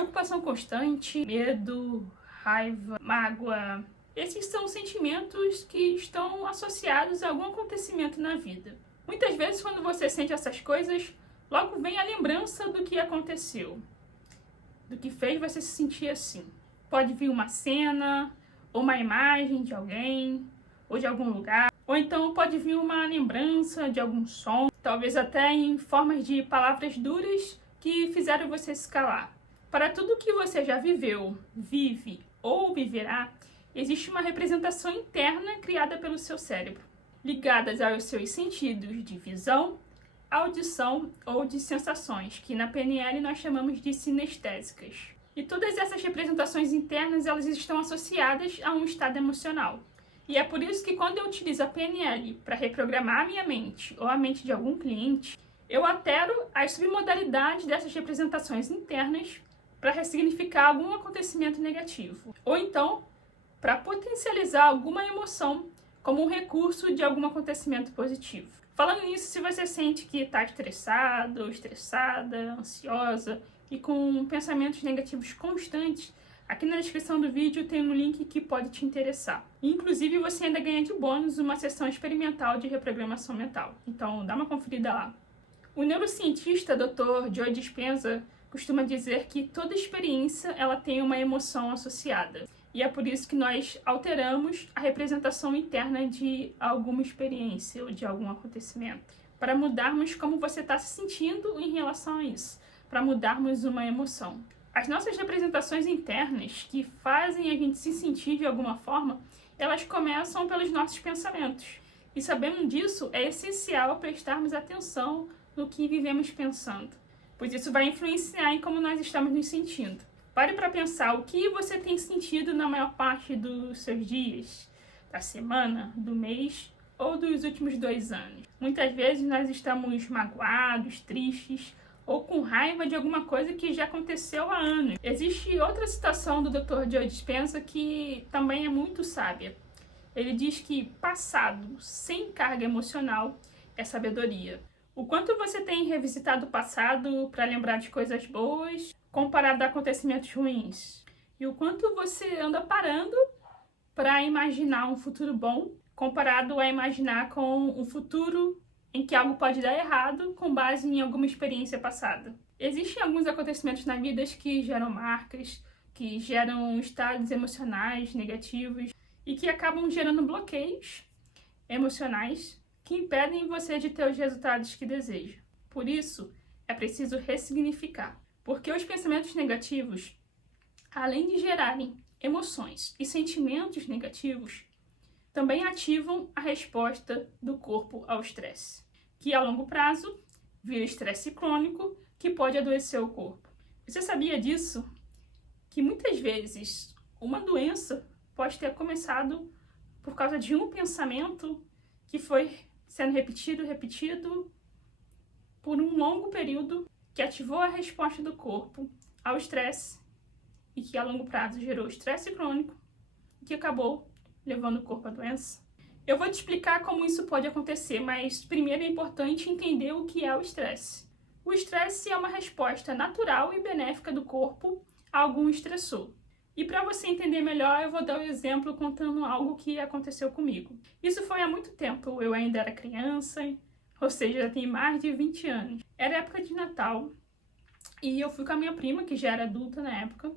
Preocupação constante, medo, raiva, mágoa. Esses são sentimentos que estão associados a algum acontecimento na vida. Muitas vezes, quando você sente essas coisas, logo vem a lembrança do que aconteceu, do que fez você se sentir assim. Pode vir uma cena, ou uma imagem de alguém, ou de algum lugar, ou então pode vir uma lembrança de algum som, talvez até em formas de palavras duras que fizeram você se calar. Para tudo que você já viveu, vive ou viverá, existe uma representação interna criada pelo seu cérebro, ligadas aos seus sentidos de visão, audição ou de sensações, que na PNL nós chamamos de sinestésicas. E todas essas representações internas, elas estão associadas a um estado emocional. E é por isso que quando eu utilizo a PNL para reprogramar a minha mente ou a mente de algum cliente, eu altero as submodalidades dessas representações internas para ressignificar algum acontecimento negativo. Ou então, para potencializar alguma emoção como um recurso de algum acontecimento positivo. Falando nisso, se você sente que está estressado, estressada, ansiosa e com pensamentos negativos constantes, aqui na descrição do vídeo tem um link que pode te interessar. Inclusive, você ainda ganha de bônus uma sessão experimental de reprogramação mental. Então, dá uma conferida lá. O neurocientista Dr. Joe Dispenza costuma dizer que toda experiência ela tem uma emoção associada. E é por isso que nós alteramos a representação interna de alguma experiência ou de algum acontecimento, para mudarmos como você está se sentindo em relação a isso, para mudarmos uma emoção. As nossas representações internas, que fazem a gente se sentir de alguma forma, elas começam pelos nossos pensamentos. E sabendo disso, é essencial prestarmos atenção no que vivemos pensando, pois isso vai influenciar em como nós estamos nos sentindo. Pare para pensar o que você tem sentido na maior parte dos seus dias, da semana, do mês ou dos últimos 2 anos. Muitas vezes nós estamos magoados, tristes ou com raiva de alguma coisa que já aconteceu há anos. Existe outra citação do Dr. Joe Dispenza que também é muito sábia. Ele diz que passado sem carga emocional é sabedoria. O quanto você tem revisitado o passado para lembrar de coisas boas, comparado a acontecimentos ruins? E o quanto você anda parando para imaginar um futuro bom, comparado a imaginar com um futuro em que algo pode dar errado com base em alguma experiência passada? Existem alguns acontecimentos na vida que geram marcas, que geram estados emocionais negativos e que acabam gerando bloqueios emocionais que impedem você de ter os resultados que deseja. Por isso, é preciso ressignificar. Porque os pensamentos negativos, além de gerarem emoções e sentimentos negativos, também ativam a resposta do corpo ao estresse, que a longo prazo vira estresse crônico que pode adoecer o corpo. Você sabia disso? Que muitas vezes uma doença pode ter começado por causa de um pensamento que foi sendo repetido por um longo período, que ativou a resposta do corpo ao estresse e que a longo prazo gerou estresse crônico e que acabou levando o corpo à doença. Eu vou te explicar como isso pode acontecer, mas primeiro é importante entender o que é o estresse. O estresse é uma resposta natural e benéfica do corpo a algum estressor. E para você entender melhor, eu vou dar um exemplo contando algo que aconteceu comigo. Isso foi há muito tempo, eu ainda era criança, ou seja, já tem mais de 20 anos. Era época de Natal e eu fui com a minha prima, que já era adulta na época,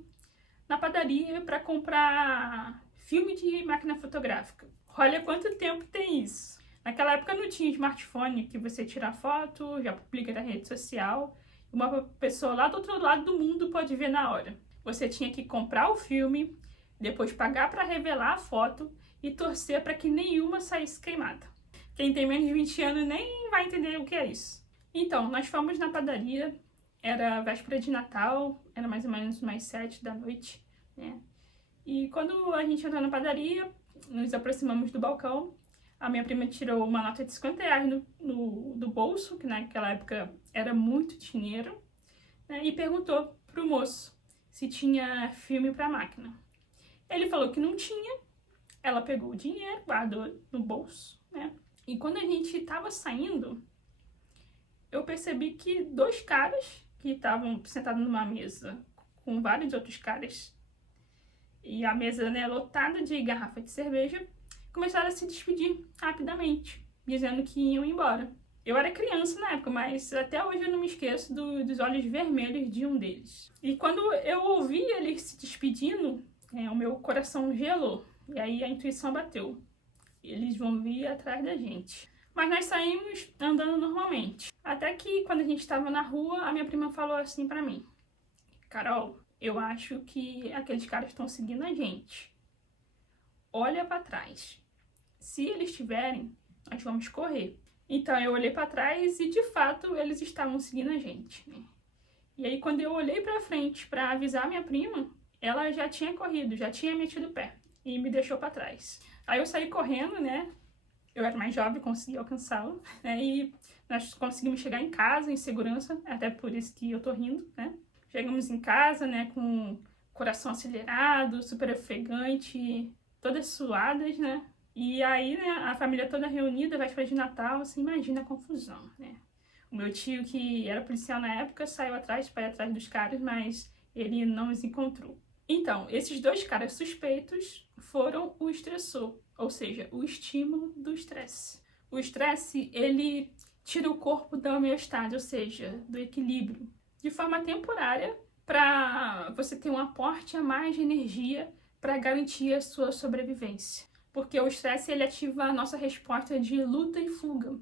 na padaria para comprar filme de máquina fotográfica. Olha quanto tempo tem isso. Naquela época não tinha smartphone que você tira foto, já publica na rede social, uma pessoa lá do outro lado do mundo pode ver na hora. Você tinha que comprar o filme, depois pagar para revelar a foto e torcer para que nenhuma saísse queimada. Quem tem menos de 20 anos nem vai entender o que é isso. Então, nós fomos na padaria, era véspera de Natal, era mais ou menos umas 7 da noite, né? E quando a gente entrou na padaria, nos aproximamos do balcão, a minha prima tirou uma nota de R$50 do bolso, que naquela época era muito dinheiro, né? E perguntou pro moço se tinha filme para máquina. Ele falou que não tinha, ela pegou o dinheiro, guardou no bolso, né? E quando a gente estava saindo, eu percebi que 2 caras que estavam sentados numa mesa com vários outros caras, e a mesa, né, lotada de garrafa de cerveja, começaram a se despedir rapidamente, dizendo que iam embora. Eu era criança na época, mas até hoje eu não me esqueço dos olhos vermelhos de um deles. E quando eu ouvi eles se despedindo, o meu coração gelou, e aí a intuição bateu. Eles vão vir atrás da gente. Mas nós saímos andando normalmente. Até que quando a gente estava na rua, a minha prima falou assim pra mim: Carol, eu acho que aqueles caras estão seguindo a gente. Olha pra trás. Se eles tiverem, nós vamos correr. Então eu olhei pra trás e de fato eles estavam seguindo a gente. E aí quando eu olhei pra frente pra avisar minha prima, ela já tinha corrido, já tinha metido o pé e me deixou pra trás. Aí eu saí correndo, né? Eu era mais jovem, consegui alcançá-lo, né? E nós conseguimos chegar em casa em segurança, até por isso que eu tô rindo, né? Chegamos em casa, né, com o coração acelerado, super ofegante, todas suadas, né? E aí, né, a família toda reunida, véspera de Natal, você imagina a confusão, né? O meu tio, que era policial na época, saiu atrás para ir atrás dos caras, mas ele não os encontrou. Então, esses dois caras suspeitos foram o estressor, ou seja, o estímulo do estresse. O estresse, ele tira o corpo da homeostase, ou seja, do equilíbrio, de forma temporária, para você ter um aporte a mais de energia para garantir a sua sobrevivência. Porque o estresse, ele ativa a nossa resposta de luta e fuga,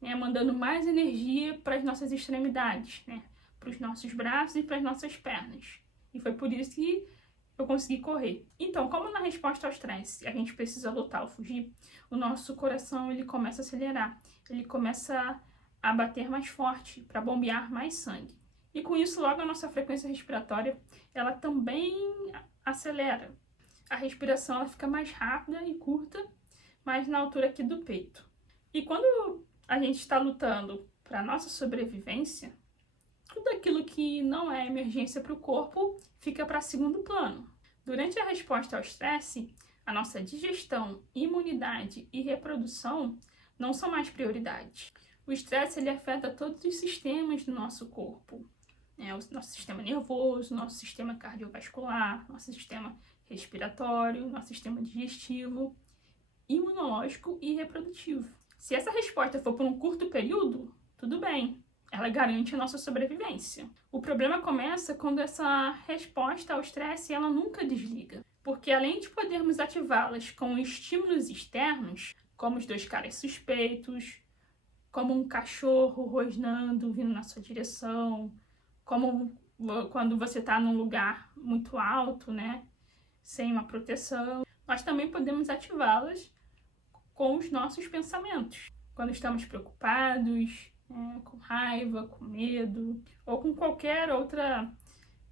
né, mandando mais energia para as nossas extremidades, né, para os nossos braços e para as nossas pernas. E foi por isso que eu consegui correr. Então, como na resposta ao estresse a gente precisa lutar ou fugir, o nosso coração ele começa a acelerar, ele começa a bater mais forte para bombear mais sangue. E com isso, logo a nossa frequência respiratória, ela também acelera. A respiração ela fica mais rápida e curta, mais na altura aqui do peito. E quando a gente está lutando para a nossa sobrevivência, tudo aquilo que não é emergência para o corpo fica para segundo plano. Durante a resposta ao estresse, a nossa digestão, imunidade e reprodução não são mais prioridades. O estresse ele afeta todos os sistemas do nosso corpo. O nosso sistema nervoso, nosso sistema cardiovascular, nosso sistema respiratório, nosso sistema digestivo, imunológico e reprodutivo. Se essa resposta for por um curto período, tudo bem. Ela garante a nossa sobrevivência. O problema começa quando essa resposta ao estresse ela nunca desliga. Porque além de podermos ativá-las com estímulos externos, como os dois caras suspeitos, como um cachorro rosnando vindo na sua direção, como quando você está num lugar muito alto, né, sem uma proteção, nós também podemos ativá-las com os nossos pensamentos. Quando estamos preocupados, com raiva, com medo ou com qualquer outra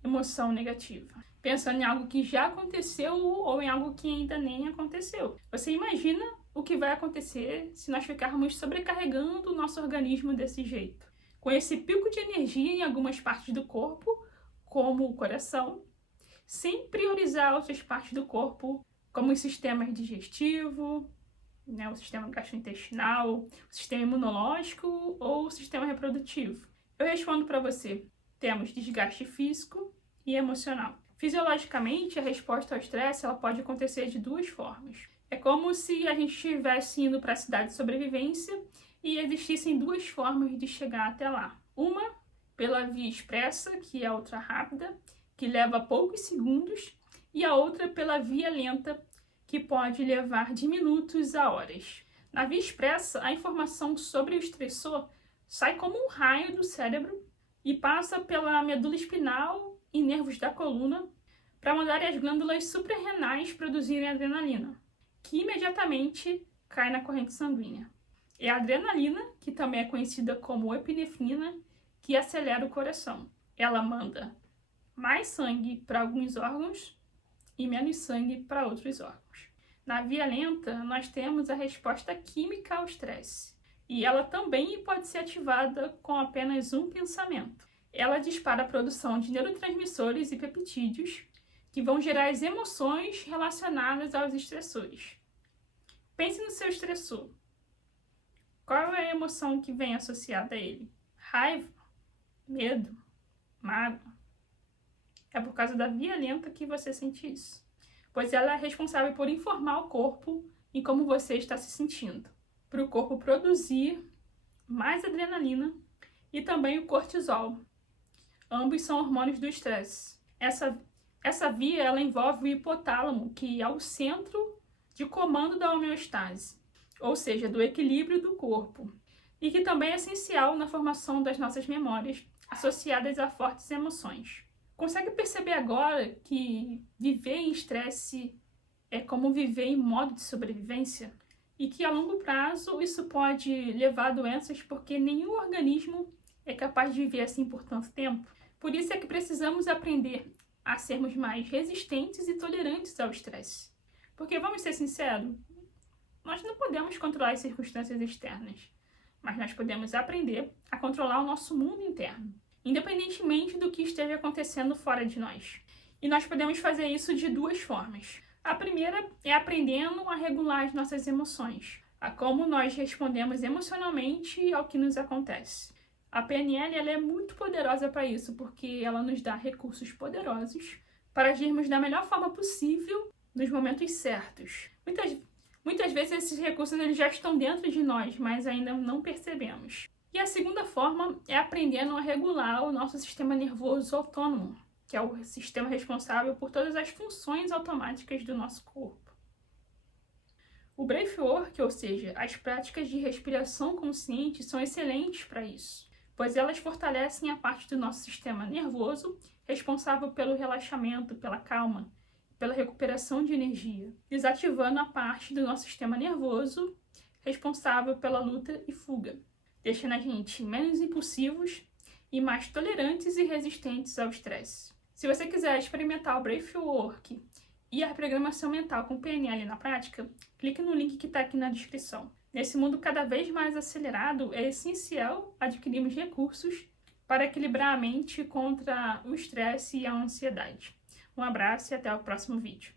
emoção negativa. Pensando em algo que já aconteceu ou em algo que ainda nem aconteceu. Você imagina o que vai acontecer se nós ficarmos sobrecarregando o nosso organismo desse jeito. Com esse pico de energia em algumas partes do corpo, como o coração, sem priorizar outras partes do corpo, como os sistemas digestivo, o sistema gastrointestinal, o sistema imunológico ou o sistema reprodutivo. Eu respondo para você. Temos desgaste físico e emocional. Fisiologicamente, a resposta ao estresse ela pode acontecer de duas formas. É como se a gente estivesse indo para a cidade de sobrevivência e existissem duas formas de chegar até lá. Uma pela via expressa, que é a ultra rápida, que leva poucos segundos, e a outra pela via lenta, que pode levar de minutos a horas. Na via expressa, a informação sobre o estressor sai como um raio do cérebro e passa pela medula espinal e nervos da coluna para mandar as glândulas suprarrenais produzirem adrenalina, que imediatamente cai na corrente sanguínea. É a adrenalina, que também é conhecida como epinefrina, que acelera o coração. Ela manda mais sangue para alguns órgãos e menos sangue para outros órgãos. Na via lenta, nós temos a resposta química ao estresse. E ela também pode ser ativada com apenas um pensamento. Ela dispara a produção de neurotransmissores e peptídeos que vão gerar as emoções relacionadas aos estressores. Pense no seu estressor. Qual é a emoção que vem associada a ele? Raiva? Medo? Mágoa? É por causa da via lenta que você sente isso, pois ela é responsável por informar o corpo em como você está se sentindo, para o corpo produzir mais adrenalina e também o cortisol. Ambos são hormônios do estresse. Essa via ela envolve o hipotálamo, que é o centro de comando da homeostase, ou seja, do equilíbrio do corpo, e que também é essencial na formação das nossas memórias associadas a fortes emoções. Consegue perceber agora que viver em estresse é como viver em modo de sobrevivência? E que a longo prazo isso pode levar a doenças porque nenhum organismo é capaz de viver assim por tanto tempo. Por isso é que precisamos aprender a sermos mais resistentes e tolerantes ao estresse. Porque, vamos ser sinceros, nós não podemos controlar as circunstâncias externas, mas nós podemos aprender a controlar o nosso mundo interno, independentemente do que esteja acontecendo fora de nós. E nós podemos fazer isso de duas formas. A primeira é aprendendo a regular as nossas emoções, a como nós respondemos emocionalmente ao que nos acontece. A PNL ela é muito poderosa para isso, porque ela nos dá recursos poderosos para agirmos da melhor forma possível nos momentos certos. Muitas vezes esses recursos eles já estão dentro de nós, mas ainda não percebemos. E a segunda forma é aprendendo a regular o nosso sistema nervoso autônomo, que é o sistema responsável por todas as funções automáticas do nosso corpo. O Breathwork, ou seja, as práticas de respiração consciente, são excelentes para isso, pois elas fortalecem a parte do nosso sistema nervoso responsável pelo relaxamento, pela calma, pela recuperação de energia, desativando a parte do nosso sistema nervoso responsável pela luta e fuga, deixando a gente menos impulsivos e mais tolerantes e resistentes ao estresse. Se você quiser experimentar o Breathwork e a reprogramação mental com PNL na prática, clique no link que está aqui na descrição. Nesse mundo cada vez mais acelerado, é essencial adquirirmos recursos para equilibrar a mente contra o estresse e a ansiedade. Um abraço e até o próximo vídeo.